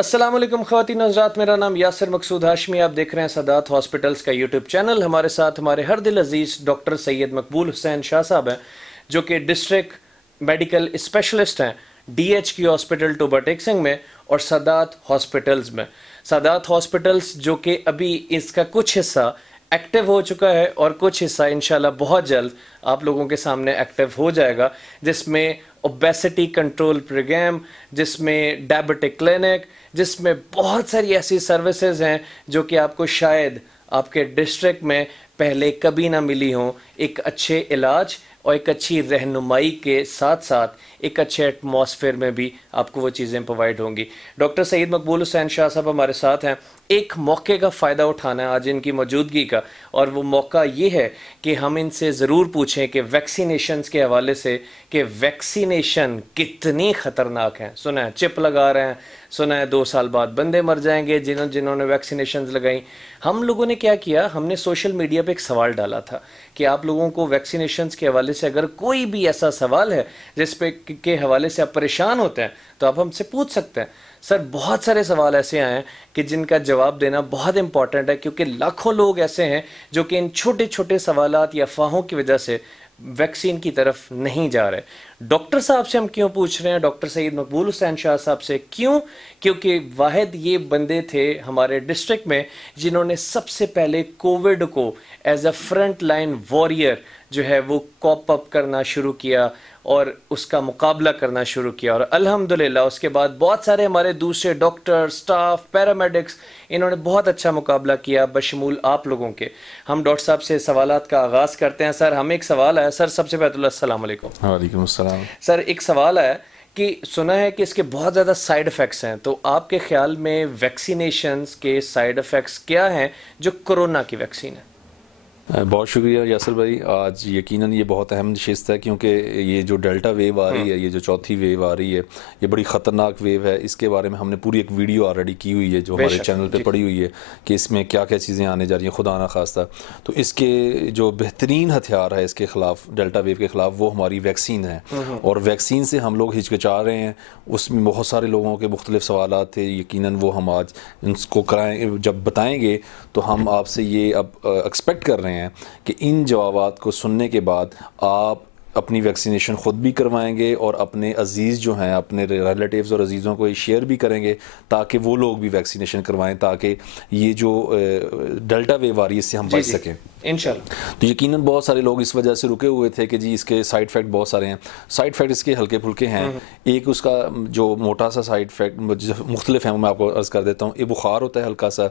अस्सलाम वालेकुम ख़वातीन हज़रात, मेरा नाम यासिर मकसूद हाशमी। आप देख रहे हैं सदात हॉस्पिटल्स का यूट्यूब चैनल। हमारे साथ हमारे हर दिल अजीज़ डॉक्टर सैयद मकबूल हुसैन शाह साहब हैं, जो कि डिस्ट्रिक्ट मेडिकल स्पेशलिस्ट हैं DHQ हॉस्पिटल टोबा टेक्सिंग में और सदात हॉस्पिटल्स में। सदात हॉस्पिटल्स जो कि अभी इसका कुछ हिस्सा एक्टिव हो चुका है और कुछ हिस्सा इंशाल्लाह बहुत जल्द आप लोगों के सामने एक्टिव हो जाएगा, जिसमें ओबेसिटी कंट्रोल प्रोग्राम, जिसमें डायबिटिक क्लिनिक, जिसमें बहुत सारी ऐसी सर्विसेज हैं जो कि आपको शायद आपके डिस्ट्रिक्ट में पहले कभी ना मिली हों। एक अच्छे इलाज और एक अच्छी रहनुमाई के साथ साथ एक अच्छे एटमॉस्फेयर में भी आपको वो चीज़ें प्रोवाइड होंगी। डॉक्टर सैयद मकबूल हुसैन शाह साहब हमारे साथ हैं। एक मौके का फ़ायदा उठाना है आज इनकी मौजूदगी का, और वो मौका ये है कि हम इनसे ज़रूर पूछें कि वैक्सीनेशंस के हवाले से कि वैक्सीनेशन कितनी ख़तरनाक हैं। सुना है चिप लगा रहे हैं, सुना है 2 साल बाद बंदे मर जाएंगे जिन्होंने वैक्सीनेशंस लगाई। हम लोगों ने क्या किया, हमने सोशल मीडिया पे एक सवाल डाला था कि आप लोगों को वैक्सीनेशंस के हवाले से अगर कोई भी ऐसा सवाल है जिस पे के हवाले से आप परेशान होते हैं तो आप हमसे पूछ सकते हैं। सर, बहुत सारे सवाल ऐसे आए हैं कि जिनका जवाब देना बहुत इंपॉर्टेंट है, क्योंकि लाखों लोग ऐसे हैं जो कि इन छोटे छोटे सवालात या अफवाहों की वजह से वैक्सीन की तरफ नहीं जा रहे। डॉक्टर साहब से हम क्यों पूछ रहे हैं, डॉक्टर सैयद मकबूल हुसैन शाह साहब से क्यों? क्योंकि वाहिद ये बंदे थे हमारे डिस्ट्रिक्ट में जिन्होंने सबसे पहले कोविड को as a front line warrior जो है वो कॉप अप करना शुरू किया और उसका मुकाबला करना शुरू किया, और अल्हम्दुलिल्लाह उसके बाद बहुत सारे हमारे दूसरे डॉक्टर, स्टाफ, पैरामेडिक्स, इन्होंने बहुत अच्छा मुकाबला किया बशमूल आप लोगों के। हम डॉक्टर साहब से सवालात का आगाज़ करते हैं। सर, हमें एक सवाल आया। सर, सबसे पहले अस्सलाम वालेकुम। वालेकुम अस्सलाम। सर, एक सवाल आया कि सुना है कि इसके बहुत ज़्यादा साइड इफ़ेक्ट्स हैं, तो आपके ख़्याल में वैक्सीनेशंस के साइड इफ़ेक्ट्स क्या हैं जो कोरोना की वैक्सीन है? बहुत शुक्रिया यासर भाई। आज यकीनन ये बहुत अहम नशिस्त है, क्योंकि ये जो डेल्टा वेव आ रही है, ये जो चौथी वेव आ रही है, ये बड़ी ख़तरनाक वेव है। इसके बारे में हमने पूरी एक वीडियो ऑलरेडी की हुई है जो हमारे चैनल पे पड़ी हुई है कि इसमें क्या क्या चीज़ें आने जा रही हैं, खुदा ना खास्ता। तो इसके जो बेहतरीन हथियार है इसके ख़िलाफ़, डेल्टा वेव के ख़िलाफ़, वो हमारी वैक्सीन है। और वैक्सीन से हम लोग हिचकिचा रहे हैं। उसमें बहुत सारे लोगों के मुख्तलिफ सवालात थे, यकीनन वो हम आज इनको कराएँ जब बताएँगे तो हम आपसे ये अब एक्सपेक्ट कर रहे हैं कि इन जवाबात को सुनने के बाद आप अपनी वैक्सीनेशन ख़ुद भी करवाएंगे और अपने अजीज़ जो हैं, अपने रिलेटिव्स और अजीज़ों को ये शेयर भी करेंगे ताकि वो लोग भी वैक्सीनेशन करवाएं, ताकि ये जो डेल्टा वेव आ रही है इससे हम बच सकें इंशाल्लाह। तो यकीनन बहुत सारे लोग इस वजह से रुके हुए थे कि जी इसके साइड इफ़ेक्ट बहुत सारे हैं। साइड इफ़ेक्ट इसके हल्के फुल्के हैं। एक उसका जो मोटा सा साइड इफ़ेक्ट मुख्तलिफ है, मैं आपको अर्ज़ कर देता हूँ। ये बुखार होता है हल्का सा,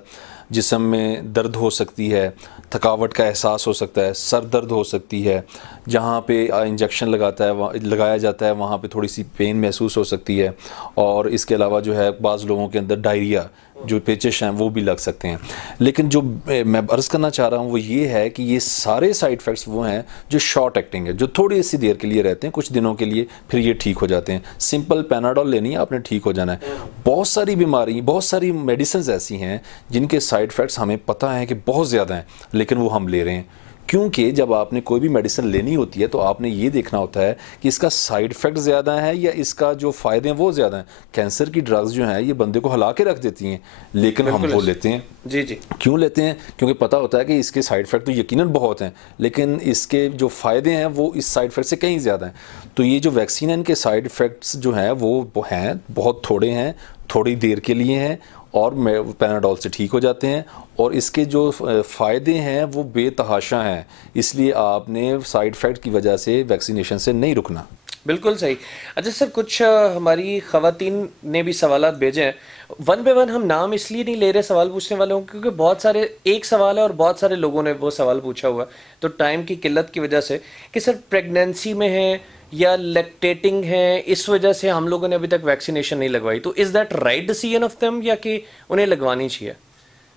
जिस्म में दर्द हो सकती है, थकावट का एहसास हो सकता है, सर दर्द हो सकती है, जहाँ पे इंजेक्शन लगाया जाता है वहाँ पे थोड़ी सी पेन महसूस हो सकती है, और इसके अलावा जो है बाज़ लोगों के अंदर डायरिया, जो पेचिश हैं वो भी लग सकते हैं। लेकिन जो मैं अर्ज़ करना चाह रहा हूँ वो ये है कि ये सारे साइड इफ़ेक्ट्स वो हैं जो शॉर्ट एक्टिंग है, जो थोड़ी सी देर के लिए रहते हैं, कुछ दिनों के लिए, फिर ये ठीक हो जाते हैं। सिंपल पैनाडोल लेनी है आपने, ठीक हो जाना है। बहुत सारी बीमारी, बहुत सारी मेडिसिन ऐसी हैं जिनके साइड इफ़ेक्ट्स हमें पता है कि बहुत ज़्यादा हैं, लेकिन वो हम ले रहे हैं। क्योंकि जब आपने कोई भी मेडिसिन लेनी होती है तो आपने ये देखना होता है कि इसका साइड इफ़ेक्ट ज़्यादा है या इसका जो फ़ायदे हैं वो ज़्यादा हैं। कैंसर की ड्रग्स जो हैं ये बंदे को हिला के रख देती हैं, लेकिन हम वो लेते हैं। जी जी। क्यों लेते हैं? क्योंकि पता होता है कि इसके साइड इफ़ेक्ट तो यकीनन बहुत हैं, लेकिन इसके जो फ़ायदे हैं वो इस साइड इफ़ेक्ट से कहीं ज़्यादा हैं। तो ये जो वैक्सीन है, इनके साइड इफ़ेक्ट्स जो हैं वो हैं बहुत थोड़े हैं, थोड़ी देर के लिए हैं, और पैनाडोल से ठीक हो जाते हैं। और इसके जो फ़ायदे हैं वो बेतहाशा हैं, इसलिए आपने साइड इफ़ेक्ट की वजह से वैक्सीनेशन से नहीं रुकना। बिल्कुल सही। अच्छा सर, कुछ हमारी ख़वातीन ने भी सवालात भेजे हैं। वन बाय वन हम नाम इसलिए नहीं ले रहे सवाल पूछने वालों, क्योंकि बहुत सारे एक सवाल है और बहुत सारे लोगों ने वो सवाल पूछा हुआ है, तो टाइम की किल्लत की वजह से कि सर प्रेगनेंसी में है या लैक्टेटिंग है, इस वजह से हम लोगों ने अभी तक वैक्सीनेशन नहीं लगवाई। तो is that right decision of them, या कि उन्हें लगवानी चाहिए?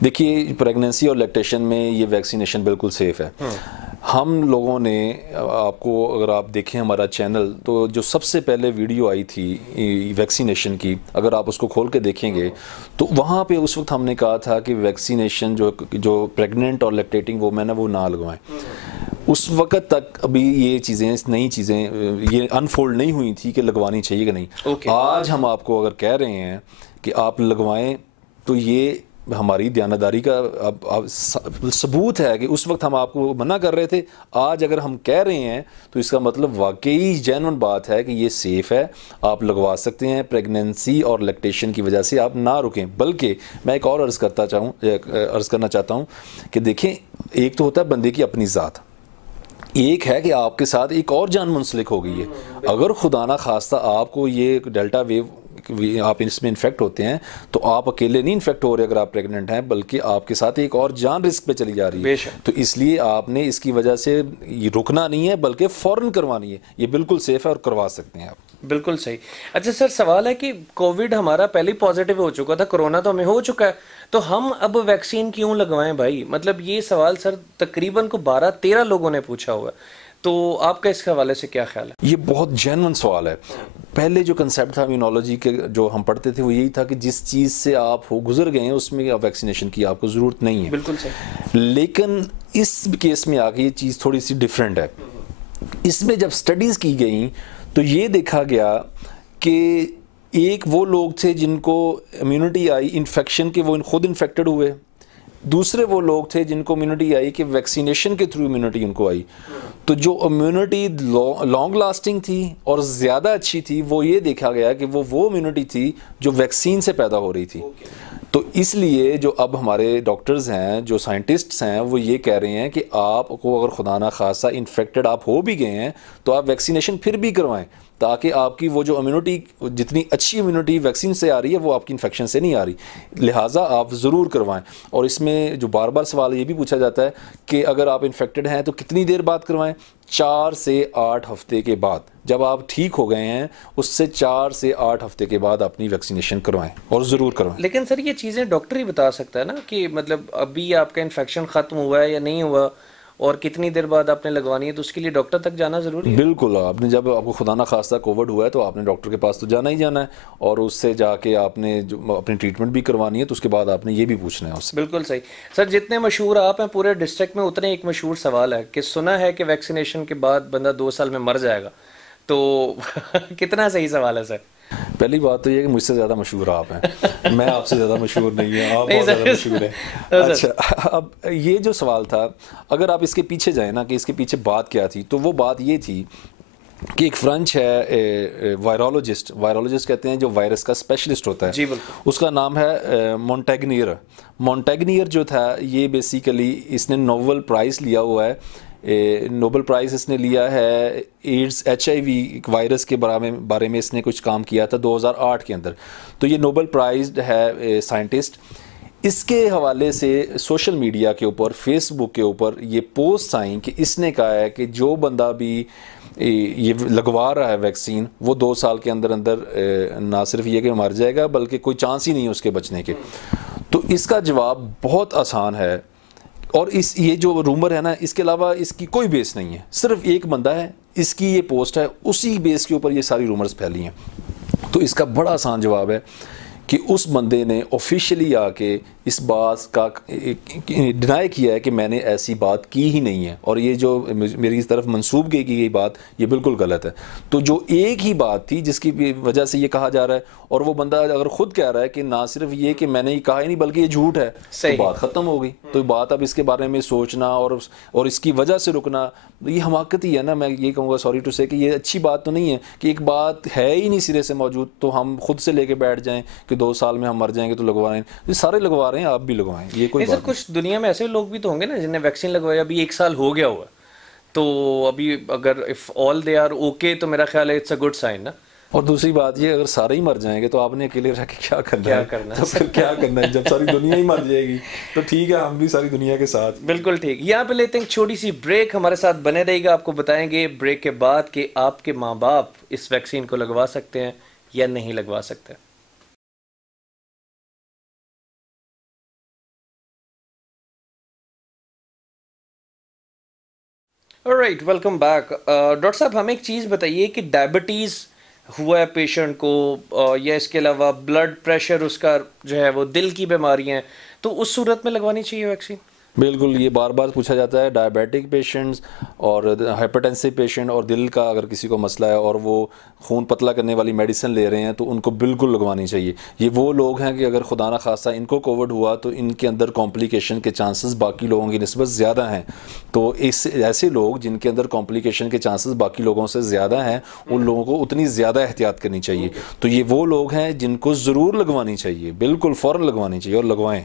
देखिए, प्रेगनेंसी और लैक्टेशन में ये वैक्सीनेशन बिल्कुल सेफ है। हम लोगों ने, आपको अगर आप देखें हमारा चैनल, तो जो सबसे पहले वीडियो आई थी वैक्सीनेशन की, अगर आप उसको खोल के देखेंगे तो वहाँ पे उस वक्त हमने कहा था कि वैक्सीनेशन जो प्रेग्नेंट और लैक्टेटिंग वोमेन है वो ना लगवाएं। उस वक्त तक अभी ये चीज़ें, नई चीज़ें ये अनफोल्ड नहीं हुई थी कि लगवानी चाहिए कि नहीं। आज हम आपको अगर कह रहे हैं कि आप लगवाएं, तो ये हमारी दयानतदारी का अब सबूत है कि उस वक्त हम आपको मना कर रहे थे। आज अगर हम कह रहे हैं तो इसका मतलब वाकई जेन्युइन बात है कि ये सेफ़ है, आप लगवा सकते हैं। प्रेगनेंसी और लैक्टेशन की वजह से आप ना रुकें। बल्कि मैं एक और अर्ज़ करना चाहता हूँ कि देखें, एक तो होता है बंदे की अपनी ज़ात, एक है कि आपके साथ एक और जान मुंसलिक हो गई है। अगर खुदा ना खास्ता आपको ये डेल्टा वेव, आप इसमें इन्फेक्ट होते हैं, तो आप अकेले नहीं इन्फेक्ट हो रहे अगर आप प्रेग्नेंट हैं, बल्कि आपके साथ एक और जान रिस्क पे चली जा रही है। तो इसलिए आपने इसकी वजह से ये रुकना नहीं है, बल्कि फ़ौरन करवानी है। ये बिल्कुल सेफ़ है और करवा सकते हैं आप। बिल्कुल सही। अच्छा सर, सवाल है कि कोविड हमारा पहले ही पॉजिटिव हो चुका था, कोरोना तो हमें हो चुका है, तो हम अब वैक्सीन क्यों लगवाएं भाई? मतलब ये सवाल सर तकरीबन को 12-13 लोगों ने पूछा हुआ है, तो आपका इस हवाले से क्या ख्याल है? ये बहुत जेन्युइन सवाल है। पहले जो कंसेप्ट था इम्यूनोलॉजी के, जो हम पढ़ते थे, वो यही था कि जिस चीज़ से आप गुजर गए हैं उसमें आप वैक्सीनेशन की आपको ज़रूरत नहीं है। बिल्कुल सही। लेकिन इस केस में आके ये चीज़ थोड़ी सी डिफरेंट है। इसमें जब स्टडीज़ की गई तो ये देखा गया कि एक वो लोग थे जिनको इम्यूनिटी आई इन्फेक्शन के, वो खुद इन्फेक्टेड हुए। दूसरे वो लोग थे जिनको इम्यूनिटी आई कि वैक्सीनेशन के थ्रू इम्यूनिटी उनको आई। तो जो इम्यूनिटी लॉन्ग लास्टिंग थी और ज़्यादा अच्छी थी, वो ये देखा गया कि वो इम्यूनिटी थी जो वैक्सीन से पैदा हो रही थी। तो इसलिए जो अब हमारे डॉक्टर्स हैं, जो साइंटिस्ट्स हैं, वो ये कह रहे हैं कि आपको अगर खुदा ना खासा इन्फेक्टेड आप हो भी गए हैं तो आप वैक्सीनेशन फिर भी करवाएं, ताकि आपकी वो जो इम्यूनिटी, जितनी अच्छी इम्यूनिटी वैक्सीन से आ रही है वो आपकी इन्फेक्शन से नहीं आ रही। लिहाजा आप ज़रूर करवाएं। और इसमें जो बार बार सवाल ये भी पूछा जाता है कि अगर आप इन्फेक्टेड हैं तो कितनी देर बाद करवाएं? 4 से 8 हफ्ते के बाद, जब आप ठीक हो गए हैं उससे 4 से 8 हफ्ते के बाद अपनी वैक्सीनेशन करवाएं, और ज़रूर करवाएं। लेकिन सर ये चीज़ें डॉक्टर ही बता सकता है ना कि मतलब अभी आपका इन्फेक्शन ख़त्म हुआ है या नहीं हुआ, और कितनी देर बाद आपने लगवानी है, तो उसके लिए डॉक्टर तक जाना ज़रूरी है। बिल्कुल, आपने जब आपको खुदा ना खास्ता कोविड हुआ है तो आपने डॉक्टर के पास तो जाना ही जाना है, और उससे जाके आपने जो अपनी ट्रीटमेंट भी करवानी है, तो उसके बाद आपने ये भी पूछना है उससे। बिल्कुल सही। सर जितने मशहूर आप हैं पूरे डिस्ट्रिक्ट में, उतने एक मशहूर सवाल है कि सुना है कि वैक्सीनेशन के बाद बंदा 2 साल में मर जाएगा, तो कितना सही सवाल है सर? पहली बात तो ये कि मुझसे ज़्यादा मशहूर आप हैं, मैं आपसे ज़्यादा मशहूर नहीं है, आप बहुत ज़्यादा मशहूर हैं। अच्छा, अब ये जो सवाल था, अगर आप इसके पीछे जाए ना कि इसके पीछे बात क्या थी, तो वो बात ये थी कि एक फ्रेंच है वायरोलॉजिस्ट कहते हैं, जो वायरस का स्पेशलिस्ट होता है। जी बिल्कुल। उसका नाम है मोंटेग्नियर जो था, ये बेसिकली इसने नोबेल प्राइज़ लिया हुआ है। नोबेल प्राइज़ इसने लिया है एड्स HIV वायरस के बारे में इसने कुछ काम किया था 2008 के अंदर। तो ये नोबेल प्राइज़ है साइंटिस्ट। इसके हवाले से सोशल मीडिया के ऊपर, फेसबुक के ऊपर ये पोस्ट आई कि इसने कहा है कि जो बंदा भी ये लगवा रहा है वैक्सीन, वो 2 साल के अंदर अंदर ना सिर्फ ये कि मर जाएगा, बल्कि कोई चांस ही नहीं है उसके बचने के। तो इसका जवाब बहुत आसान है, और ये जो रूमर है ना, इसके अलावा इसकी कोई बेस नहीं है। सिर्फ एक बंदा है, इसकी ये पोस्ट है, उसी बेस के ऊपर ये सारी रूमर्स फैली हैं। तो इसका बड़ा आसान जवाब है कि उस बंदे ने ऑफिशियली आके इस बात का डिनाई किया है कि मैंने ऐसी बात की ही नहीं है, और ये जो मेरी तरफ मंसूब की गई बात, ये बिल्कुल गलत है। तो जो एक ही बात थी जिसकी वजह से ये कहा जा रहा है, और वो बंदा अगर खुद कह रहा है कि ना सिर्फ ये कि मैंने ये कहा ही नहीं बल्कि ये झूठ है, तो बात ख़त्म हो गई। तो बात अब इसके बारे में सोचना और इसकी वजह से रुकना, ये हमाकत ही है ना। मैं ये कहूँगा, सॉरी टू से, कि ये अच्छी बात तो नहीं है कि एक बात है ही नहीं सिरे से मौजूद, तो हम खुद से लेके बैठ जाएं कि 2 साल में हम मर जाएंगे तो लगवा रहे हैं। ये सारे लगवा रहे हैं, आप भी लगवाएं, ये कोई बात नहीं। सर कुछ दुनिया में ऐसे लोग भी तो होंगे ना जिन्हें वैक्सीन लगवाया अभी 1 साल हो गया हुआ, तो अभी अगर if all they are okay, तो मेरा ख्याल है इट्स अ गुड साइन ना। और दूसरी बात ये, अगर सारे ही मर जाएंगे तो आपने अकेले रह के क्या करना है? तो फिर क्या करना है? जब सारी दुनिया ही मर जाएगी तो ठीक है, हम भी सारी दुनिया के साथ। बिल्कुल ठीक। यहाँ पे लेते हैं छोटी सी ब्रेक, हमारे साथ बने रहिएगा। आपको बताएंगे ब्रेक के बाद कि आपके माँ बाप इस वैक्सीन को लगवा सकते हैं या नहीं लगवा सकते। Alright, welcome back. डॉक्टर साहब, हमें एक चीज़ बताइए कि डायबिटीज़ हुआ है पेशेंट को, या इसके अलावा ब्लड प्रेशर उसका जो है वो दिल की बीमारियां हैं, तो उस सूरत में लगवानी चाहिए वैक्सीन? बिल्कुल, ये बार बार पूछा जाता है। डायबिटिक पेशेंट्स और हाइपरटेंसिव पेशेंट और दिल का अगर किसी को मसला है और वो खून पतला करने वाली मेडिसिन ले रहे हैं तो उनको बिल्कुल लगवानी चाहिए। ये वो लोग हैं कि अगर खुदा ना खास्ता इनको कोविड हुआ तो इनके अंदर कॉम्प्लिकेशन के चांसेस बाकी लोगों की निस्बत ज़्यादा हैं। तो इस ऐसे लोग जिनके अंदर कॉम्प्लिकेशन के चांसेस बाकी लोगों से ज़्यादा हैं, उन लोगों को उतनी ज़्यादा एहतियात करनी चाहिए। तो ये वो लोग हैं जिनको ज़रूर लगवानी चाहिए, बिल्कुल फ़ौरन लगवानी चाहिए और लगवाएं।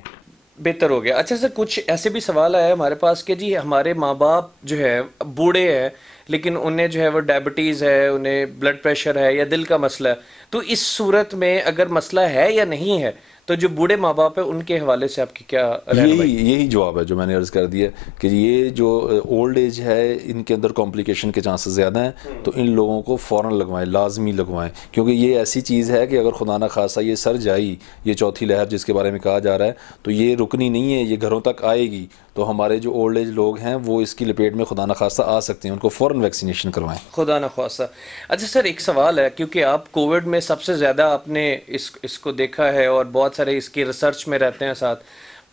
बेहतर हो गया। अच्छा सर, कुछ ऐसे भी सवाल आया हमारे पास कि जी हमारे माँ बाप जो है बूढ़े हैं, लेकिन उन्हें जो है वो डायबिटीज़ है, उन्हें ब्लड प्रेशर है या दिल का मसला है, तो इस सूरत में अगर मसला है या नहीं है, तो जो बूढ़े माँ बाप है उनके हवाले से आपकी क्या रहनुमाई? यही जवाब है जो मैंने अर्ज़ कर दिया कि ये जो ओल्ड एज है इनके अंदर कॉम्प्लिकेशन के चांसेस ज़्यादा हैं, तो इन लोगों को फ़ौरन लगवाएं, लाजमी लगवाएं। क्योंकि ये ऐसी चीज़ है कि अगर खुदा ना खासा ये सर जाई, ये चौथी लहर जिसके बारे में कहा जा रहा है, तो ये रुकनी नहीं है, ये घरों तक आएगी। तो हमारे जो ओल्ड एज लोग हैं वो इसकी लपेट में खुदा ना खासा आ सकते हैं, उनको फ़ौरन वैक्सीनेशन करवाएं। खुदा न ख्वास्ता। अच्छा सर, एक सवाल है, क्योंकि आप कोविड में सबसे ज़्यादा आपने इसको देखा है और बहुत सारे इसकी रिसर्च में रहते हैं साथ,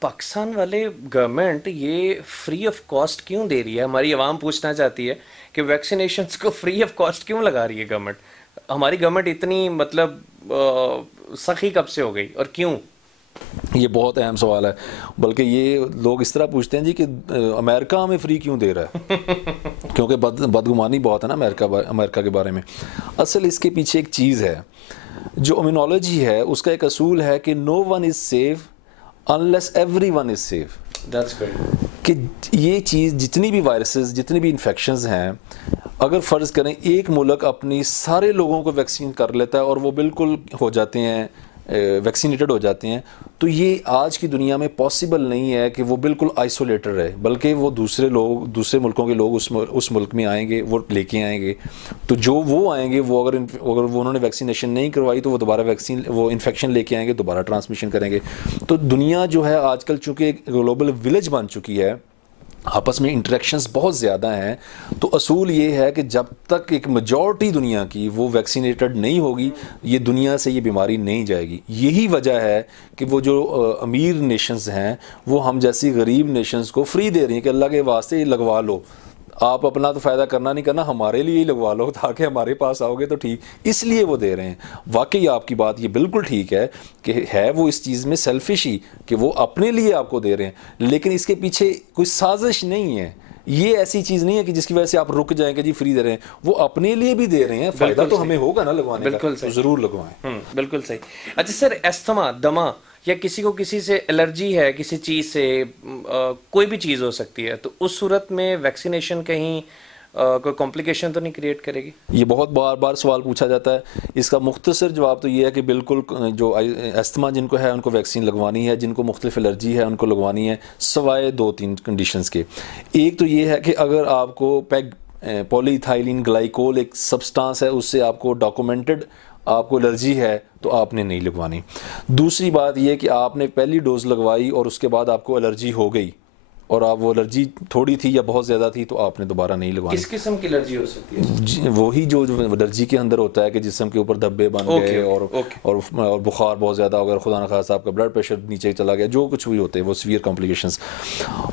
पाकिस्तान वाले गवर्नमेंट ये फ्री ऑफ कॉस्ट क्यों दे रही है? हमारी आवाम पूछना चाहती है कि वैक्सीनेशंस को फ्री ऑफ कॉस्ट क्यों लगा रही है गवर्नमेंट? हमारी गवर्नमेंट इतनी मतलब सखी कब से हो गई और क्यों? ये बहुत अहम सवाल है। बल्कि ये लोग इस तरह पूछते हैं जी कि अमेरिका हमें फ्री क्यों दे रहा है? क्योंकि बदगुमानी बहुत है ना अमेरिका के बारे में। असल इसके पीछे एक चीज़ है, जो इम्यूनोलॉजी है उसका एक असूल है कि no one is safe unless everyone is safe. That's good. कि ये चीज़ जितनी भी वायरसेस, जितनी भी इन्फेक्शंस हैं, अगर फ़र्ज़ करें एक मुल्क अपनी सारे लोगों को वैक्सीन कर लेता है और वो बिल्कुल हो जाते हैं, वैक्सीनेटेड हो जाते हैं, तो ये आज की दुनिया में पॉसिबल नहीं है कि वो बिल्कुल आइसोलेटेड रहे, बल्कि वो दूसरे दूसरे मुल्कों के लोग उस मुल्क में आएंगे, वो लेके आएंगे। तो जो वो आएंगे वो अगर वो उन्होंने वैक्सीनेशन नहीं करवाई तो वो दोबारा वो इन्फेक्शन लेके आएंगे, दोबारा ट्रांसमिशन करेंगे। तो दुनिया जो है आजकल चूँकि एक ग्लोबल विलेज बन चुकी है, आपस में इंटरेक्शंस बहुत ज़्यादा हैं, तो असूल ये है कि जब तक एक मेजॉरिटी दुनिया की वो वैक्सीनेटेड नहीं होगी, ये दुनिया से ये बीमारी नहीं जाएगी। यही वजह है कि वो जो अमीर नेशंस हैं वो हम जैसी गरीब नेशंस को फ्री दे रही हैं कि अल्लाह के वास्ते ये लगवा लो, आप अपना तो फ़ायदा करना नहीं करना, हमारे लिए ही लगवा लो ताकि हमारे पास आओगे तो ठीक, इसलिए वो दे रहे हैं। वाकई आपकी बात ये बिल्कुल ठीक है कि है वो इस चीज़ में सेल्फिश ही कि वो अपने लिए आपको दे रहे हैं, लेकिन इसके पीछे कोई साजिश नहीं है। ये ऐसी चीज़ नहीं है कि जिसकी वजह से आप रुक जाएंगे जी फ्री दे रहे हैं, वो अपने लिए भी दे रहे हैं, फ़ायदा तो हमें होगा ना लगवाने का, तो ज़रूर लगवाएं। बिल्कुल सही। अच्छा सर, एस्थमा, दमा, या किसी को किसी से एलर्जी है किसी चीज़ से, कोई भी चीज़ हो सकती है, तो उस सूरत में वैक्सीनेशन कहीं कोई कॉम्प्लिकेशन तो नहीं क्रिएट करेगी? ये बहुत बार बार सवाल पूछा जाता है। इसका मुख्तसर जवाब तो ये है कि बिल्कुल जो अस्थमा जिनको है उनको वैक्सीन लगवानी है, जिनको मुख्तलिफ एलर्जी है उनको लगवानी है, सवाए 2-3 कंडीशंस के। एक तो ये है कि अगर आपको पॉलीइथाइलिन ग्लाइकोल एक सब्सटेंस है, उससे आपको डॉक्यूमेंटेड आपको एलर्जी है तो आपने नहीं लगवानी। दूसरी बात यह कि आपने पहली डोज लगवाई और उसके बाद आपको एलर्जी हो गई और आप वो एलर्जी थोड़ी थी या बहुत ज़्यादा थी तो आपने दोबारा नहीं लगवानी। किस किस्म की एलर्जी हो सकती है? वही जो एलर्जी के अंदर होता है कि जिस्म के ऊपर धब्बे बन गए और बुखार बहुत ज़्यादा हो गया, खुदा न खासा आपका ब्लड प्रेशर नीचे चला गया, जो कुछ भी होते हैं वो सीवियर कॉम्प्लिकेशंस।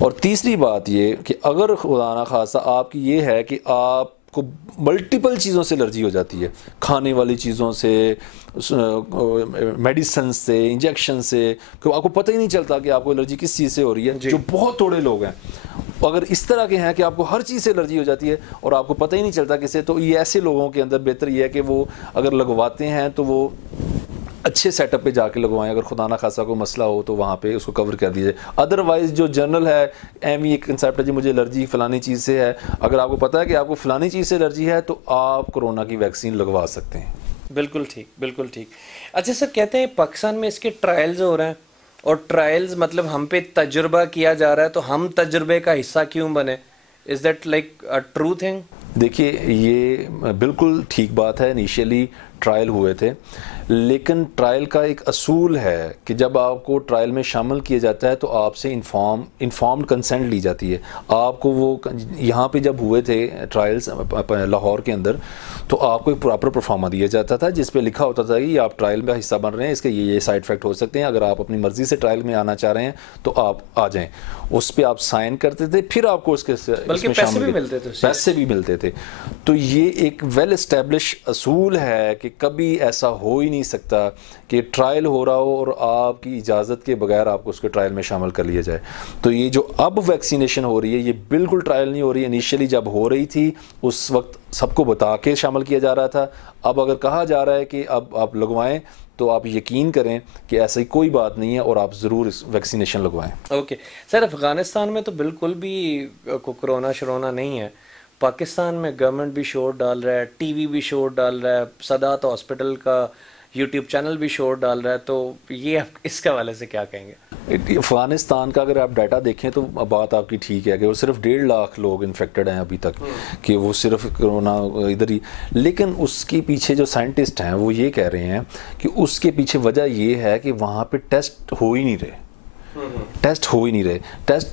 और तीसरी बात ये कि अगर खुदा न खासा आपकी ये है कि आप को मल्टीपल चीज़ों से एलर्जी हो जाती है, खाने वाली चीज़ों से, मेडिसिन से, इंजेक्शन से, तो आपको पता ही नहीं चलता कि आपको एलर्जी किस चीज़ से हो रही है, जो बहुत थोड़े लोग हैं। अगर इस तरह के हैं कि आपको हर चीज़ से एलर्जी हो जाती है और आपको पता ही नहीं चलता किससे, तो ये ऐसे लोगों के अंदर बेहतर ये है कि वो अगर लगवाते हैं तो वो अच्छे सेटअप पे जाके लगवाएं। अगर खुदा ना खासा को मसला हो तो वहाँ पे उसको कवर कर दीजिए। अदरवाइज़ जो जनरल है एम ही एक कंसेप्ट है जी मुझे एलर्जी फ़लानी चीज़ से है, अगर आपको पता है कि आपको फ़लानी चीज़ से एलर्जी है तो आप कोरोना की वैक्सीन लगवा सकते हैं। बिल्कुल ठीक, बिल्कुल ठीक। अच्छा सर, कहते हैं पाकिस्तान में इसके ट्रायल्स हो रहे हैं, और ट्रायल्स मतलब हम पे तजुर्बा किया जा रहा है, तो हम तजुर्बे का हिस्सा क्यों बने? Is that like a true thing? देखिए ये बिल्कुल ठीक बात है। इनिशियली ट्रायल हुए थे, लेकिन ट्रायल का एक असूल है कि जब आपको ट्रायल में शामिल किया जाता है तो आपसे इन्फॉर्म्ड कंसेंट ली जाती है। आपको वो यहाँ पे जब हुए थे ट्रायल्स लाहौर के अंदर, तो आपको एक प्रॉपर परफॉर्मा दिया जाता था जिस पे लिखा होता था कि आप ट्रायल में हिस्सा बन रहे हैं, इसके ये साइड इफेक्ट हो सकते हैं, अगर आप अपनी मर्ज़ी से ट्रायल में आना चाह रहे हैं तो आप आ जाएं। उस पर आप साइन करते थे, फिर आपको उसके बल्कि पैसे भी मिलते थे, पैसे भी मिलते थे। तो ये एक वेल एस्टेब्लिश असूल है कि कभी ऐसा हो ही नहीं सकता कि ट्रायल हो रहा हो और आपकी इजाज़त के बगैर आपको उसके ट्रायल में शामिल कर लिया जाए। तो ये जो अब वैक्सीनेशन हो रही है ये बिल्कुल ट्रायल नहीं हो रही है। इनिशियली जब हो रही थी उस वक्त सबको बता के शामिल किया जा रहा था। अब अगर कहा जा रहा है कि अब आप लगवाएं तो आप यकीन करें कि ऐसी कोई बात नहीं है और आप ज़रूर इस वैक्सीनेशन लगवाएं। ओके सर, अफ़गानिस्तान में तो बिल्कुल भी कोरोना शरोना नहीं है। पाकिस्तान में गवर्नमेंट भी शोर डाल रहा है, टीवी भी शोर डाल रहा है, सदात हॉस्पिटल का यूट्यूब चैनल भी शोर डाल रहा है, तो ये आप इसके हवाले से क्या कहेंगे? अफ़गानिस्तान का अगर आप डाटा देखें तो बात आपकी ठीक है कि वो सिर्फ 1.5 लाख लोग इन्फेक्टेड हैं अभी तक, कि वो सिर्फ कोरोना इधर ही। लेकिन उसके पीछे जो साइंटिस्ट हैं वो ये कह रहे हैं कि उसके पीछे वजह ये है कि वहाँ पे टेस्ट हो ही नहीं रहे। टेस्ट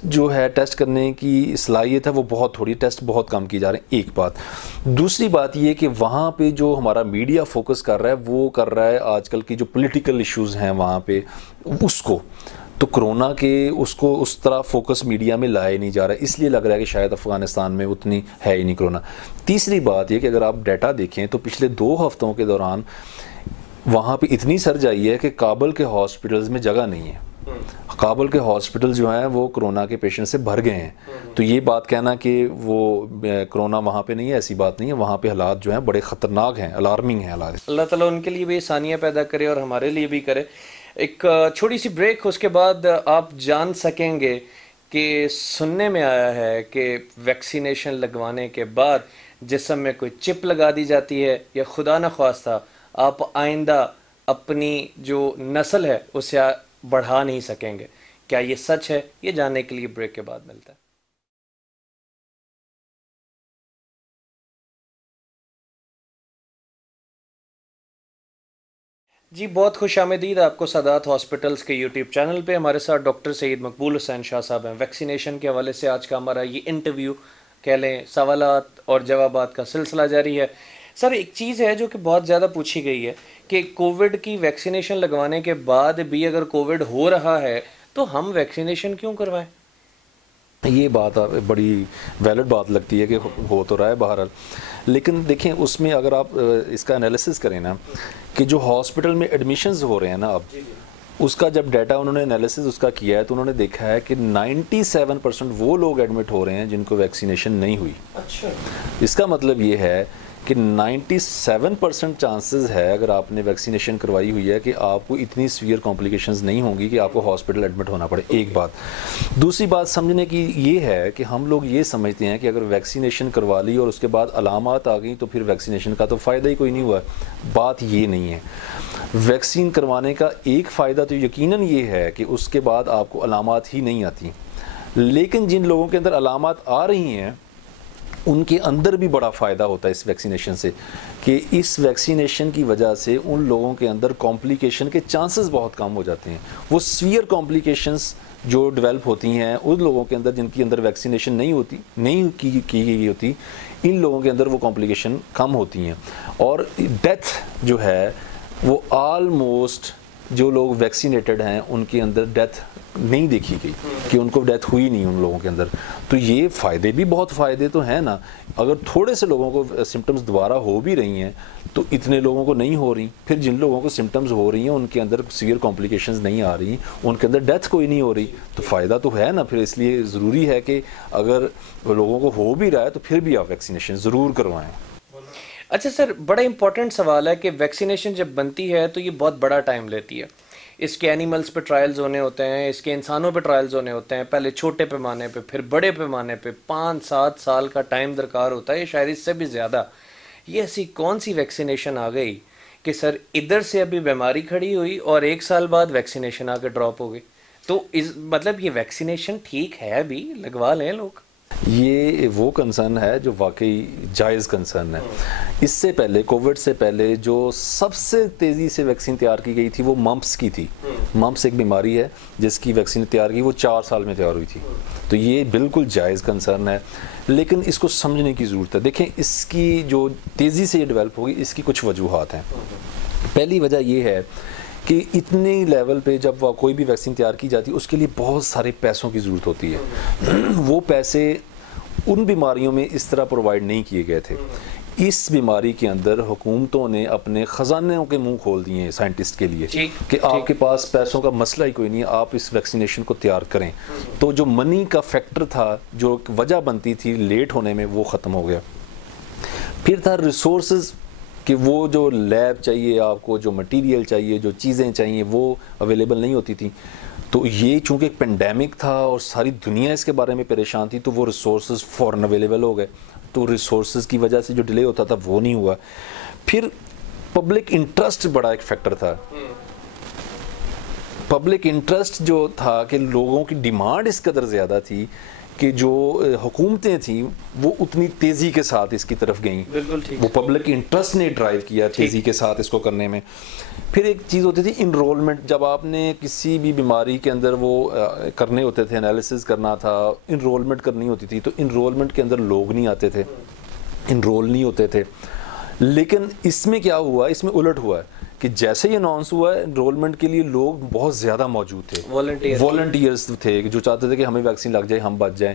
जो है, टेस्ट करने की सलाहियत है वो बहुत थोड़ी, टेस्ट बहुत कम की जा रहे हैं, एक बात। दूसरी बात ये कि वहाँ पे जो हमारा मीडिया फोकस कर रहा है वो कर रहा है आजकल की जो पॉलिटिकल इश्यूज हैं वहाँ पे, उसको तो कोरोना के उसको उस तरह फोकस मीडिया में लाया नहीं जा रहा है, इसलिए लग रहा है कि शायद अफ़गानिस्तान में उतनी है ही नहीं कोरोना। तीसरी बात ये कि अगर आप डाटा देखें तो पिछले 2 हफ्तों के दौरान वहाँ पे इतनी सर्ज आई है कि काबुल के हॉस्पिटल्स में जगह नहीं है। काबुल के हॉस्पिटल जो हैं वो कोरोना के पेशेंट से भर गए हैं। तो ये बात कहना कि वो कोरोना वहाँ पे नहीं है, ऐसी बात नहीं है। वहाँ पे हालात जो हैं बड़े ख़तरनाक हैं, अलार्मिंग हैं हालात। अल्लाह ताला उनके लिए भी आसानियाँ पैदा करे और हमारे लिए भी करे। एक छोटी सी ब्रेक, उसके बाद आप जान सकेंगे कि सुनने में आया है कि वैक्सीनेशन लगवाने के बाद जिस्म में कोई चिप लगा दी जाती है या खुदा न ख्वास्ता आप आइंदा अपनी जो नस्ल है उसे बढ़ा नहीं सकेंगे। क्या ये सच है? ये जानने के लिए ब्रेक के बाद मिलता है। जी, बहुत खुश आमदीद आपको सदात हॉस्पिटल्स के यूट्यूब चैनल पे। हमारे साथ डॉक्टर सैयद मकबूल हुसैन शाह साहब हैं। वैक्सीनेशन के हवाले से आज का हमारा ये इंटरव्यू कह लें, सवालात और जवाबात का सिलसिला जारी है। सर, एक चीज़ है जो कि बहुत ज़्यादा पूछी गई है कि कोविड की वैक्सीनेशन लगवाने के बाद भी अगर कोविड हो रहा है तो हम वैक्सीनेशन क्यों करवाएं? ये बात बड़ी वैलिड बात लगती है कि हो तो रहा है बहरहाल, लेकिन देखें उसमें अगर आप इसका एनालिसिस करें ना कि जो हॉस्पिटल में एडमिशन्स हो रहे हैं ना अब, उसका जब डाटा उन्होंने एनालिसिस उसका किया है तो उन्होंने देखा है कि 97% वो लोग एडमिट हो रहे हैं जिनको वैक्सीनेशन नहीं हुई। अच्छा, इसका मतलब ये है कि 97% चांसेस है अगर आपने वैक्सीनेशन करवाई हुई है कि आपको इतनी सीवियर कॉम्प्लिकेशंस नहीं होंगी कि आपको हॉस्पिटल एडमिट होना पड़े। एक बात। दूसरी बात समझने की ये है कि हम लोग ये समझते हैं कि अगर वैक्सीनेशन करवा ली और उसके बाद अलामात आ गई तो फिर वैक्सीनेशन का तो फ़ायदा ही कोई नहीं हुआ। बात ये नहीं है। वैक्सीन करवाने का एक फ़ायदा तो यकीनन ये है कि उसके बाद आपको अलामात ही नहीं आती, लेकिन जिन लोगों के अंदर अलामात आ रही हैं उनके अंदर भी बड़ा फ़ायदा होता है इस वैक्सीनेशन से, कि इस वैक्सीनेशन की वजह से उन लोगों के अंदर कॉम्प्लिकेशन के चांसेस बहुत कम हो जाते हैं। वो सीवियर कॉम्प्लिकेशंस जो डेवलप होती हैं उन लोगों के अंदर जिनकी अंदर वैक्सीनेशन नहीं की गई होती, इन लोगों के अंदर वो कॉम्प्लिकेशन कम होती हैं। और डेथ जो है वो ऑलमोस्ट जो लोग वैक्सीनेटेड हैं उनके अंदर डेथ नहीं देखी गई, कि उनको डेथ हुई नहीं उन लोगों के अंदर। तो ये फ़ायदे भी बहुत फ़ायदे तो हैं ना। अगर थोड़े से लोगों को सिम्टम्स दोबारा हो भी रही हैं तो इतने लोगों को नहीं हो रही, फिर जिन लोगों को सिम्टम्स हो रही हैं उनके अंदर सीवियर कॉम्प्लिकेशंस नहीं आ रही, उनके अंदर डेथ कोई नहीं हो रही, तो फ़ायदा तो है ना। फिर इसलिए ज़रूरी है कि अगर लोगों को हो भी रहा है तो फिर भी आप वैक्सीनेशन ज़रूर करवाएँ। अच्छा सर, बड़ा इंपॉर्टेंट सवाल है कि वैक्सीनेशन जब बनती है तो ये बहुत बड़ा टाइम लेती है। इसके एनिमल्स पे ट्रायल्स होने होते हैं, इसके इंसानों पे ट्रायल्स होने होते हैं, पहले छोटे पैमाने पे फिर बड़े पैमाने पे 5-7 साल का टाइम दरकार होता है, शायद इससे भी ज़्यादा। ये ऐसी कौन सी वैक्सीनेशन आ गई कि सर इधर से अभी बीमारी खड़ी हुई और 1 साल बाद वैक्सीनेशन आके ड्रॉप हो गई? तो इस मतलब ये वैक्सीनेशन ठीक है, अभी लगवा लें लोग? ये वो कंसर्न है जो वाकई जायज़ कंसर्न है। इससे पहले, कोविड से पहले, जो सबसे तेज़ी से वैक्सीन तैयार की गई थी वो मम्प्स की थी। मम्प्स एक बीमारी है जिसकी वैक्सीन तैयार की, वो 4 साल में तैयार हुई थी। तो ये बिल्कुल जायज़ कंसर्न है, लेकिन इसको समझने की ज़रूरत है। देखें, इसकी जो तेज़ी से ये डेवलप होगी, इसकी कुछ वजूहात हैं। पहली वजह ये है कि इतने लेवल पे जब कोई भी वैक्सीन तैयार की जाती है, उसके लिए बहुत सारे पैसों की ज़रूरत होती है। वो पैसे उन बीमारियों में इस तरह प्रोवाइड नहीं किए गए थे। इस बीमारी के अंदर हुकूमतों ने अपने ख़जानों के मुंह खोल दिए हैं साइंटिस्ट के लिए कि आपके पास पैसों का मसला ही कोई नहीं है, आप इस वैक्सीनेशन को तैयार करें। तो जो मनी का फैक्टर था, जो वजह बनती थी लेट होने में, वो ख़त्म हो गया। फिर था रिसोर्सेज, कि वो जो लैब चाहिए आपको, जो मटेरियल चाहिए, जो चीज़ें चाहिए, वो अवेलेबल नहीं होती थी। तो ये चूँकि एक पेंडेमिक था और सारी दुनिया इसके बारे में परेशान थी, तो वो रिसोर्सेज फ़ौरन अवेलेबल हो गए। तो रिसोर्सेज की वजह से जो डिले होता था वो नहीं हुआ। फिर पब्लिक इंटरेस्ट बड़ा एक फैक्टर था। पब्लिक इंटरेस्ट जो था कि लोगों की डिमांड इस कदर ज़्यादा थी कि जो हुकूमतें थी वो उतनी तेज़ी के साथ इसकी तरफ गईं। बिल्कुल ठीक। वो पब्लिक इंटरेस्ट ने ड्राइव किया तेज़ी के साथ इसको करने में। फिर एक चीज़ होती थी इनरोलमेंट। जब आपने किसी भी बीमारी के अंदर वो करने होते थे, एनालिसिस करना था, इनरोलमेंट करनी होती थी, तो इनरोलमेंट के अंदर लोग नहीं आते थे, इनरोल नहीं होते थे। लेकिन इसमें क्या हुआ, इसमें उलट हुआ है कि जैसे ही अनाउंस हुआ है, एनरोलमेंट के लिए लोग बहुत ज़्यादा मौजूद थे, वॉलंटियर्स थे जो चाहते थे कि हमें वैक्सीन लग जाए, हम बच जाएं।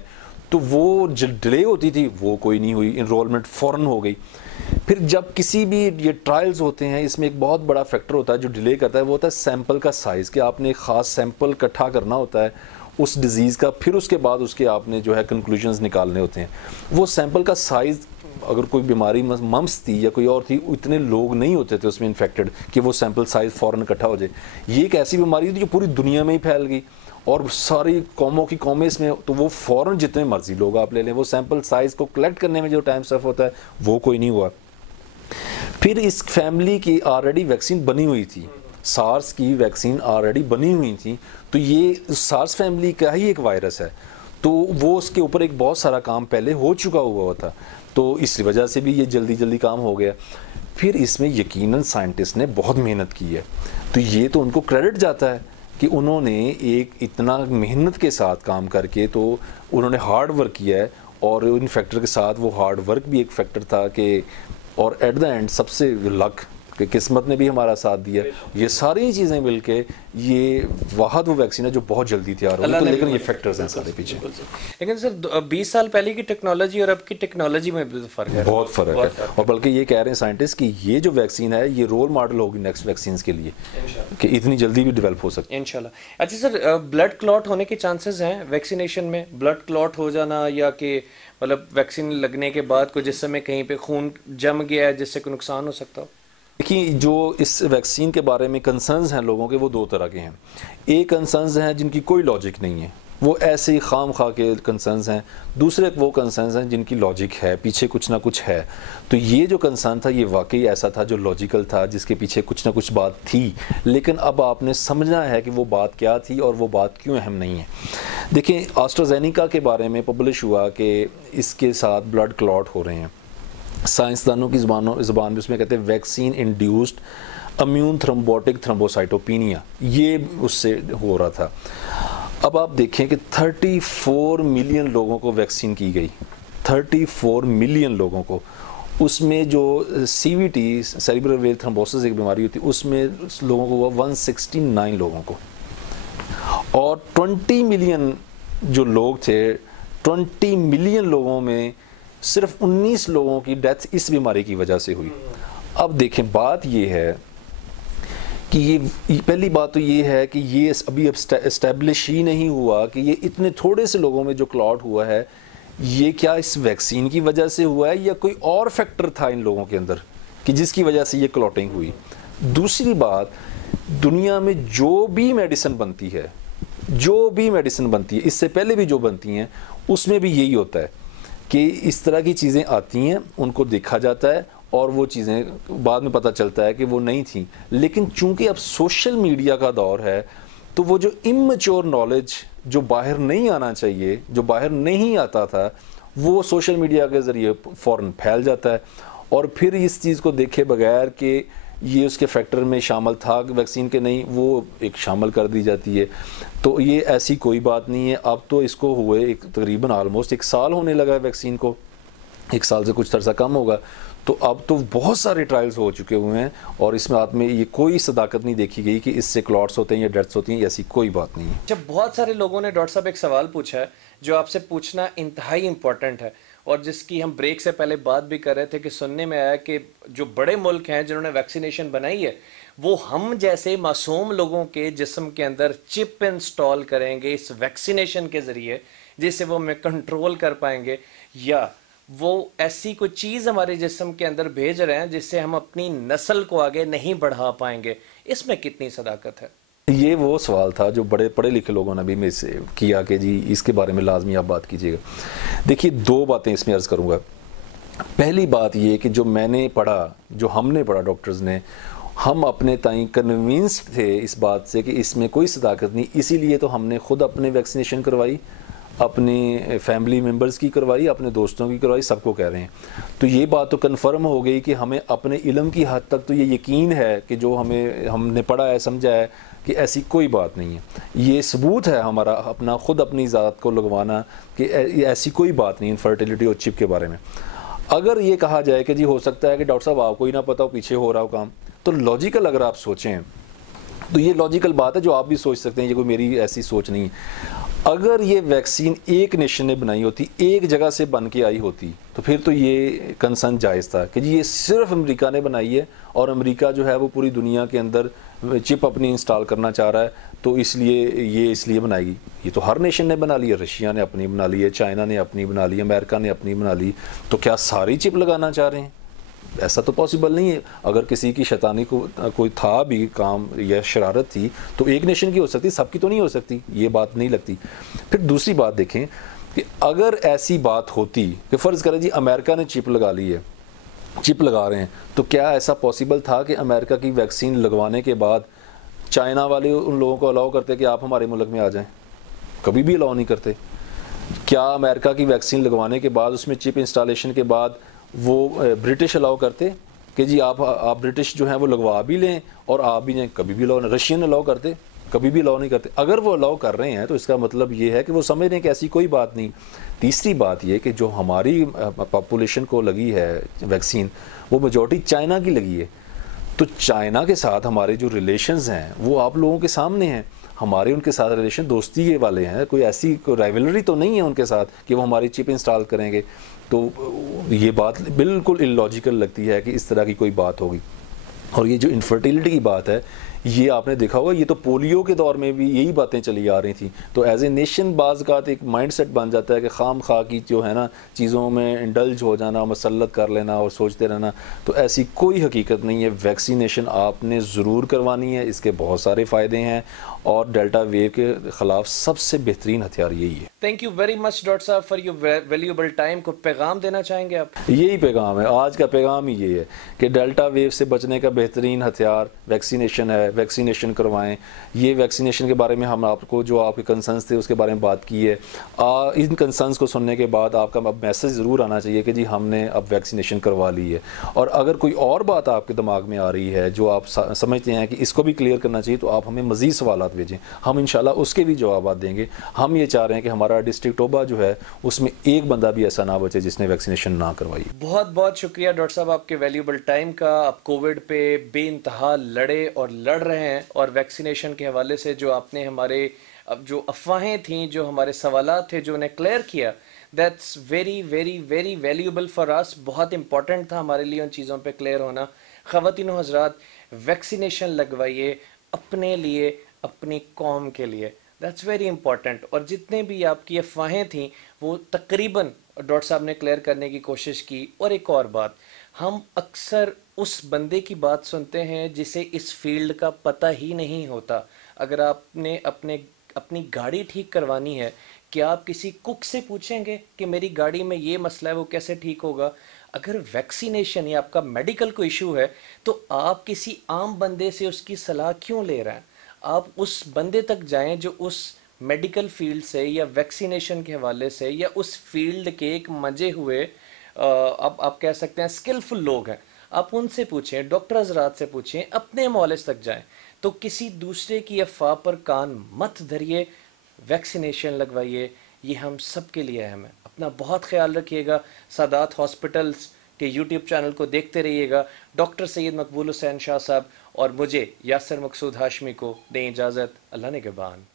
तो वो जो डिले होती थी वो कोई नहीं हुई, एनरोलमेंट फ़ौरन हो गई। फिर जब किसी भी ये ट्रायल्स होते हैं, इसमें एक बहुत बड़ा फैक्टर होता है जो डिले करता है, वो होता है सैंपल का साइज़, कि आपने एक ख़ास सैंपल इकट्ठा करना होता है उस डिज़ीज़ का, फिर उसके बाद उसके आपने जो है कंक्लूजन्स निकालने होते हैं। वो सैंपल का साइज़, अगर कोई बीमारी मम्प्स थी या कोई और थी, इतने लोग नहीं होते थे उसमें इन्फेक्टेड कि वो सैंपल साइज़ फ़ौरन इकट्ठा हो जाए। ये एक ऐसी बीमारी थी जो पूरी दुनिया में ही फैल गई और सारी कौमों की कौमें इसमें, तो वो फ़ौरन जितने मर्जी लोग आप ले लें, वो सैंपल साइज़ को कलेक्ट करने में जो टाइम सर्फ होता है वो कोई नहीं हुआ। फिर इस फैमिली की ऑलरेडी वैक्सीन बनी हुई थी, सार्स की वैक्सीन ऑलरेडी बनी हुई थी, तो ये सार्स फैमिली का ही एक वायरस है, तो वो उसके ऊपर एक बहुत सारा काम पहले हो चुका हुआ था, तो इस वजह से भी ये जल्दी जल्दी काम हो गया। फिर इसमें यकीनन साइंटिस्ट ने बहुत मेहनत की है, तो ये तो उनको क्रेडिट जाता है कि उन्होंने एक इतना मेहनत के साथ काम करके, तो उन्होंने हार्ड वर्क किया है, और इन फैक्टर के साथ वो हार्ड वर्क भी एक फैक्टर था कि, और एट द एंड सबसे लक कि किस्मत ने भी हमारा साथ दिया। ये सारी चीज़ें मिलके ये वाहद वो वैक्सीन है जो बहुत जल्दी तैयार हो, तो लेकिन ये फैक्टर्स हैं सारे पीछे। लेकिन सर 20 साल पहले की टेक्नोलॉजी और अब की टेक्नोलॉजी में भी फ़र्क है, बहुत फ़र्क है। और बल्कि ये कह रहे हैं साइंटिस्ट कि ये जो वैक्सीन है ये रोल मॉडल होगी नेक्स्ट वैक्सीन के लिए, कि इतनी जल्दी भी डेवलप हो सकती है इंशाल्लाह। अच्छा सर, ब्लड क्लॉट होने के चांसेस हैं वैक्सीनेशन में? ब्लड क्लॉट हो जाना, या कि मतलब वैक्सीन लगने के बाद कोई जिस समय कहीं पे खून जम गया है जिससे कोई नुकसान हो सकता हो? देखिए, जो इस वैक्सीन के बारे में कंसर्न्स हैं लोगों के, वो दो तरह के हैं। एक कंसर्न्स हैं जिनकी कोई लॉजिक नहीं है, वो ऐसे ही खाम खा के कंसर्न्स हैं। दूसरे वो कंसर्न्स हैं जिनकी लॉजिक है, पीछे कुछ ना कुछ है। तो ये जो कंसर्न था ये वाकई ऐसा था जो लॉजिकल था, जिसके पीछे कुछ ना कुछ बात थी, लेकिन अब आपने समझना है कि वो बात क्या थी और वो बात क्यों अहम नहीं है। देखिए, एस्ट्राजेनेका के बारे में पब्लिश हुआ कि इसके साथ ब्लड क्लॉट हो रहे हैं। साइंसदानों की ज़बान में उसमें कहते हैं vaccine induced immune thrombotic thrombocytopenia, ये उससे हो रहा था। अब आप देखें कि 34 मिलियन लोगों को वैक्सीन की गई, 34 मिलियन लोगों को। उसमें जो CVT सेरिब्रल वेन थ्रोम्बोसिस एक बीमारी होती है, उसमें लोगों को हुआ 169 लोगों को। और 20 मिलियन जो लोग थे, 20 मिलियन लोगों में सिर्फ 19 लोगों की डेथ इस बीमारी की वजह से हुई। अब देखें, बात ये है कि ये पहली बात तो ये है कि ये अभी एस्टेब्लिश ही नहीं हुआ कि ये इतने थोड़े से लोगों में जो क्लॉट हुआ है, ये क्या इस वैक्सीन की वजह से हुआ है या कोहै और फैक्टर था इन लोगों के अंदर कि जिसकी वजह से ये क्लॉटिंग हुई। दूसरी बात, दुनिया में जो भी मेडिसिन बनती है, इससे पहले भी जो बनती हैं, उसमें भी यही होता है कि इस तरह की चीज़ें आती हैं, उनको देखा जाता है और वो चीज़ें बाद में पता चलता है कि वो नहीं थी। लेकिन चूंकि अब सोशल मीडिया का दौर है, तो वो जो इमैच्योर नॉलेज जो बाहर नहीं आना चाहिए, जो बाहर नहीं आता था, वो सोशल मीडिया के ज़रिए फ़ौरन फैल जाता है। और फिर इस चीज़ को देखे बगैर कि ये उसके फैक्टर में शामिल था वैक्सीन के नहीं, वो एक शामिल कर दी जाती है। तो ये ऐसी कोई बात नहीं है। अब तो इसको हुए एक तकरीबन ऑलमोस्ट 1 साल होने लगा है वैक्सीन को, 1 साल से कुछ अरसा कम होगा। तो अब तो बहुत सारे ट्रायल्स हो चुके हुए हैं और इसमें आप में ये कोई सदाकत नहीं देखी गई कि इससे क्लॉट्स होते हैं या डेथ्स होती हैं, ऐसी कोई बात नहीं है। जब बहुत सारे लोगों ने डॉक्टर साहब एक सवाल पूछा है जो आपसे पूछना इंतहाई इम्पोर्टेंट है और जिसकी हम ब्रेक से पहले बात भी कर रहे थे कि सुनने में आया कि जो बड़े मुल्क हैं जिन्होंने वैक्सीनेशन बनाई है वो हम जैसे मासूम लोगों के जिस्म के अंदर चिप इंस्टॉल करेंगे इस वैक्सीनेशन के ज़रिए जिससे वो हमें कंट्रोल कर पाएंगे, या वो ऐसी कोई चीज़ हमारे जिस्म के अंदर भेज रहे हैं जिससे हम अपनी नस्ल को आगे नहीं बढ़ा पाएंगे। इसमें कितनी सदाकत है? ये वो सवाल था जो बड़े पढ़े लिखे लोगों ने भी मेरे से किया कि जी इसके बारे में लाजमी आप बात कीजिएगा। देखिए 2 बातें इसमें अर्ज़ करूँगा। पहली बात ये कि जो मैंने पढ़ा, जो हमने पढ़ा डॉक्टर्स ने, हम अपने ताईं कन्विंस्ड थे इस बात से कि इसमें कोई सदाकत नहीं, इसीलिए तो हमने खुद अपने वैक्सीनेशन करवाई, अपने फैमिली मेम्बर्स की करवाई, अपने दोस्तों की करवाई, सबको कह रहे हैं। तो ये बात तो कन्फर्म हो गई कि हमें अपने इल्म की हद तक तो ये यकीन है कि जो हमने पढ़ा है, समझा है कि ऐसी कोई बात नहीं है। ये सबूत है हमारा अपना खुद अपनी ज़ात को लगवाना कि ऐसी कोई बात नहीं इनफर्टिलिटी और चिप के बारे में। अगर ये कहा जाए कि जी हो सकता है कि डॉक्टर साहब आपको ही ना पता हो, पीछे हो रहा हो काम, तो लॉजिकल अगर आप सोचें तो ये लॉजिकल बात है जो आप भी सोच सकते हैं, ये कोई मेरी ऐसी सोच नहीं है। अगर ये वैक्सीन एक नेशन ने बनाई होती, एक जगह से बन के आई होती, तो फिर तो ये कंसर्न जायज़ था कि जी ये सिर्फ अमेरिका ने बनाई है और अमेरिका जो है वो पूरी दुनिया के अंदर चिप अपनी इंस्टॉल करना चाह रहा है, तो इसलिए बनाएगी। ये तो हर नेशन ने बना ली है, रशिया ने अपनी बना ली है, चाइना ने अपनी बना ली, अमेरिका ने अपनी बना ली। तो क्या सारी चिप लगाना चाह रहे हैं? ऐसा तो पॉसिबल नहीं है। अगर किसी की शैतानी को कोई था भी काम या शरारत थी तो एक नेशन की हो सकती, सबकी तो नहीं हो सकती, ये बात नहीं लगती। फिर दूसरी बात देखें कि अगर ऐसी बात होती कि फ़र्ज़ करें जी अमेरिका ने चिप लगा ली है, चिप लगा रहे हैं, तो क्या ऐसा पॉसिबल था कि अमेरिका की वैक्सीन लगवाने के बाद चाइना वाले उन लोगों को अलाउ करते कि आप हमारे मुल्क में आ जाएं? कभी भी अलाउ नहीं करते। क्या अमेरिका की वैक्सीन लगवाने के बाद उसमें चिप इंस्टॉलेशन के बाद वो ब्रिटिश अलाउ करते कि जी आप ब्रिटिश जो हैं वो लगवा भी लें और आप भी जाएँ? कभी भी अलाउ नहीं। रशियन अलाउ करते? कभी भी अलाउ नहीं करते। अगर वो अलाउ कर रहे हैं तो इसका मतलब ये है कि वो समझ रहे हैं कि ऐसी कोई बात नहीं। तीसरी बात ये कि जो हमारी पॉपुलेशन को लगी है वैक्सीन, वो मेजॉरिटी चाइना की लगी है। तो चाइना के साथ हमारे जो रिलेशंस हैं वो आप लोगों के सामने हैं। हमारे उनके साथ रिलेशन दोस्ती के वाले हैं, कोई ऐसी कोई राइवलरी तो नहीं है उनके साथ कि वो हमारी चिप इंस्टॉल करेंगे। तो ये बात बिल्कुल इलॉजिकल लगती है कि इस तरह की कोई बात होगी। और ये जो इनफर्टिलिटी की बात है, ये आपने देखा होगा, ये तो पोलियो के दौर में भी यही बातें चली आ रही थी। तो एज ए नेशन बाज़ का एक माइंडसेट बन जाता है कि खाम खा की जो है ना चीज़ों में इंडल्ज हो जाना, मसलत कर लेना और सोचते रहना। तो ऐसी कोई हकीकत नहीं है। वैक्सीनेशन आपने ज़रूर करवानी है, इसके बहुत सारे फ़ायदे हैं और डेल्टा वेव के ख़िलाफ़ सबसे बेहतरीन हथियार यही है। Thank you very much doctor साहब फॉर योर वैल्यूएबल टाइम। को पैगाम देना चाहेंगे आप? यही पैगाम है, आज का पैगाम ही ये है कि डेल्टा वेव से बचने का बेहतरीन हथियार वैक्सीनेशन है। वैक्सीनेशन करवाएं। ये वैक्सीनेशन के बारे में हम आपको जो आपके कंसर्न्स थे उसके बारे में बात की है। इन कंसर्न्स को सुनने के बाद आपका अब मैसेज ज़रूर आना चाहिए कि जी हमने अब वैक्सीनेशन करवा ली है। और अगर कोई और बात आपके दिमाग में आ रही है जो आप समझते हैं कि इसको भी क्लियर करना चाहिए, तो आप हमें मज़ीद सवालात भेजें, हम इंशाल्लाह उसके भी जवाब देंगे। हम ये चाह रहे हैं कि हमारा डिस्ट्रिक्ट टोबा जो है उसमें एक बंदा भी ऐसा ना बचे जिसने वैक्सीनेशन ना करवाई। बहुत बहुत शुक्रिया डॉक्टर साहब आपके वैल्यूएबल टाइम का। आप कोविड पे बेइंतहा लड़े और लड़ रहे हैं और वैक्सीनेशन के हवाले से जो आपने हमारे अब जो अफवाहें थीं, जो हमारे सवालात थे, जो उन्हें क्लियर किया, that's very very very valuable for us. बहुत इंपॉर्टेंट था हमारे लिए उन चीज़ों पे क्लियर होना। ख़वातीन व हज़रात, वैक्सीनेशन लगवाइए अपने लिए, अपनी कौम के लिए, दैट्स वेरी इंपॉर्टेंट। और जितने भी आपकी अफवाहें थीं वो तकरीबन डॉक्टर साहब ने क्लियर करने की कोशिश की। और एक और बात, हम अक्सर उस बंदे की बात सुनते हैं जिसे इस फील्ड का पता ही नहीं होता। अगर आपने अपनी गाड़ी ठीक करवानी है, क्या आप किसी कुक से पूछेंगे कि मेरी गाड़ी में ये मसला है, वो कैसे ठीक होगा? अगर वैक्सीनेशन या आपका मेडिकल कोई इशू है तो आप किसी आम बंदे से उसकी सलाह क्यों ले रहे हैं? आप उस बंदे तक जाएं जो उस मेडिकल फील्ड से या वैक्सीनेशन के हवाले से या उस फील्ड के एक मजे हुए अब आप कह सकते हैं स्किलफुल लोग हैं, आप उनसे पूछें, डॉक्टर हजरात से पूछें, अपने मॉलेज तक जाएं। तो किसी दूसरे की अफवाह पर कान मत धरिए, वैक्सीनेशन लगवाइए, ये हम सब के लिए अहम है। अपना बहुत ख्याल रखिएगा। सादात हॉस्पिटल्स के यूट्यूब चैनल को देखते रहिएगा। डॉक्टर सैयद मकबूल हुसैन शाह साहब और मुझे यासिर मकसूद हाशमी को दें इजाज़त। अल्लाह ने के बान।